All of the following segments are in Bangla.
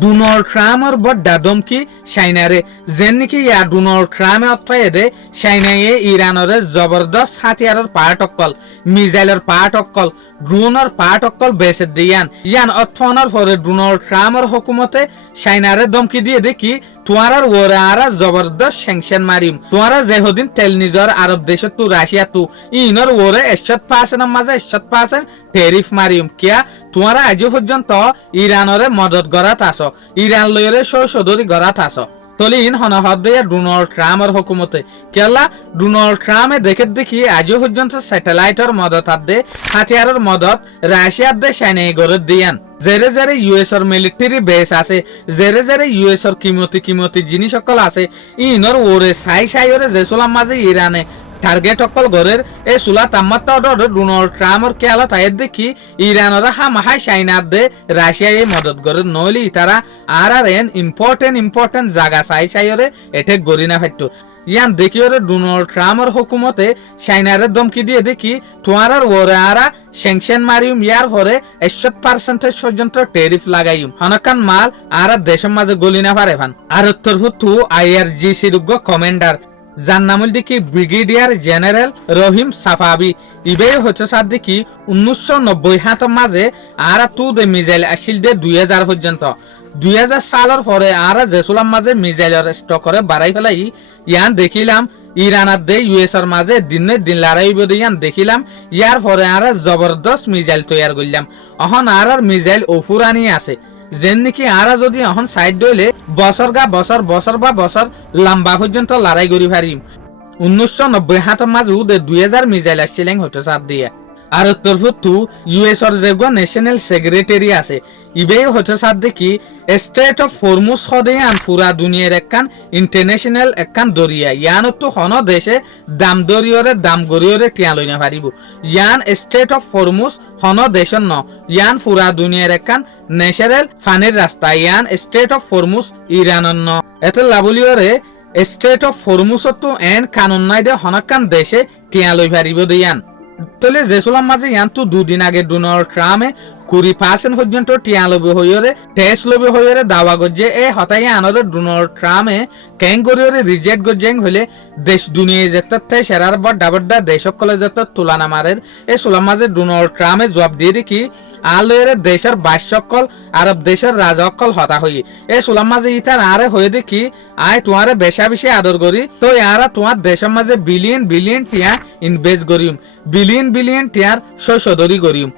ডোনাল্ড ট্রাম্পর বড় ধমকি চাইনারে যেন নাকি ইয়া ডোনাল্ড ট্রাম্পে অতফাই দে চাইনায়ে ইরানরে জবরদস্ত হাতিয়ারের পার্ট অকল মিসাইলের পার্ট অকল ড্রোনের পার্ট অকল বেসে দিয়ান ইয়ান অতফানোর পরে ডোনাল্ড ট্রাম্পর হুকুমতে চাইনারে ধমকি দিয়ে দেখি তোমার ওরে আরা জবরদস্ত স্যাংশন মারিম তোমারা যেহদিন তেল নিজর আরব দেশ তু রাশিয়া তু ইনর ওরে 100% মাঝে 100% টেরিফ মারিম কিয়া তোমারা আজ পর্যন্ত ইরানরে মদত গড়াত আছো ইরান লয়রে সৌসদরি গড়াত আছো তলিন হনহদ দিয়ে ডোনাল্ড ট্রাম্পর হুকুমতে কেলা ডোনাল্ড ট্রাম্পে দেখি আজ পর্যন্ত স্যাটেলাইটের মদত দে হাতিয়ারের মদত রাশিয়ার দে সাইনে গড়ে দিয়ান জেরে জেরে ইউএসর মিলিটারি বেস আছে জেরে জেরে ইউএসর কিমতি জিনিস সকল আছে ইনর ওরে সাই ওরে জেসুলাম মাঝে ইরানে টার্গেট অকল গরের এই সুলা তাম্মাত্তা অর্ডার ডোনাল্ড ট্রাম্পর কেলা তাইর দেখি ইরানরা হামাহাই চাইনার দে রাশিয়া এই মদত গরের নইলি তারা আর এন ইম্পর্টেন্ট জায়গা চাইরে এঠে গরি না ফাইতো ইয়ান দেখি ওরে ডোনাল্ড ট্রাম্পর হুকুমতে চাইনারে ধমকি দিয়ে দেখি তোমার ওরে আরা স্যাংশন মারিম ইয়ার পরে 100% পর্যন্ত টেরিফ লাগাইম হনকান মাল আর দেশের মাঝে গলি না পারে ভান আর উত্তর হুতু IRGC কমান্ডার যার নাম দেখি ব্রিগেডিয়ার জেনারেল রহিম সাফাবি ইবে হচ্ছে সার দেখি 1990 হাতের মাঝে আর তু দে মিসাইল আসিল দে 2000 পর্যন্ত 2000 সালের পরে আর জেসুলাম মাঝে মিসাইলের স্টকরে বাড়াই ফেলাই ইয়ান দেখিলাম ইরানার দে ইউএসর মাঝে দিন লড়াই ইয়ান দেখিলাম ইয়ার পরে আর জবরদস্ত মিসাইল তৈয়ার করলাম অহন আর মিসাইল ওফুরানি আছে যেন নাকি আরা যদি এখন সাইড দইলে বছর লম্বা পর্যন্ত লড়াই করি পারিম 1990 হাতের মাঝে 2000 মিসাইল আসছিলেন হতে সাথ দিয়ে আর তরফতু ইউএসর যেগো ন্যাশনাল সেক্রেটারি আছে ইবেই হতে সাথ দেখি স্টেট অফ হরমুজ সদেয়ান পুরা দুনিয়ার একখান ইন্টারন্যাশনাল একখান দরিয়া ইয়ান তো হন দেশে দাম গরিয়রে টিয়া লই না পারিব ইয়ান স্টেট অফ হরমুজ হন দেশন ন ইয়ান পুরা দুনিয়ার একখান ন্যাশনাল ফানের রাস্তা ইয়ান স্টেট অফ হরমুজ ইরানন ন এত লাবলিয়রে স্টেট অফ হরমুজ তো এন কানুন নাই দে হনকান দেশে টিয়া লই পারিব দিয়ান তলে জেসুলাম মাঝে ইয়ান তো দুদিন আগে ডোনাল্ড ট্রাম্পে 20% পর্যন্ত টিয়া লবি হইরে টেস্ট লবি হইরে দাওয়া গজে এ হতাই আনরে ডোনাল্ড ট্রাম্পে ক্যাং করিরে রিজেক্ট গজেং হইলে দেশ দুনিয়া যেতে সেরার বড় দেশ সকলে যেতে তুলনা মারের এ সুলাম মাঝে ডোনাল্ড ট্রাম্পে জবাব দিয়ে দেখি আলয়ের দেশের 22 সকল আরব দেশের রাজা সকল হতা হই এ সুলাম মাঝে ইতার আরে হয়ে দেখি আয় তোমারে বেশি আদর করি তো ইয়ারা তোমার দেশের মাঝে বিলিয়ন টিয়া ইনভেস্ট করিম বিলিয়ন টিয়ার সদরি করিম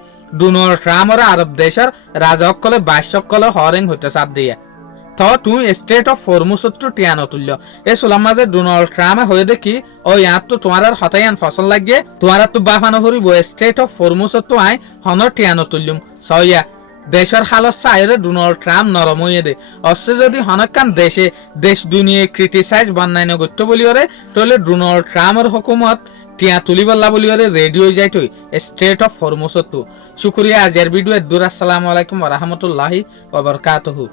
ডোনাল্ড ট্রাম্পর আরব দেশের রাজা সকলে 22 সকলে হরেং হইতে সাথ দিয়ে তো তুই স্টেট অফ হরমুজ টিয়া নতুল্য এ সুলাম মাঝে ডোনাল্ড ট্রাম্পে হয়ে দেখি ও ইয়ার তো তোমার হতাইয়ান ফসল লাগিয়ে তোমার তো বাফানো করিব স্টেট অফ হরমুজ তো আই হনর টিয়া নতুল্যম সইয়া দেশের হালত চাইরে ডোনাল্ড ট্রাম্প নরম হয়ে দে অসে যদি হনকান দেশ দুনিয়া ক্রিটিসাইজ বান্নাইন করতে বলিওরে তাহলে ডোনাল্ড ট্রাম্পের হুকুমত টিয়া তুলিবল্লা বলিওরে রেডিও যাইতই স্টেট অফ হরমুজ তো শুক্রিয়া আজের ভিডিও দূর আসসালামু আলাইকুম ওয়া রাহমাতুল্লাহি ওয়া বারাকাতুহু।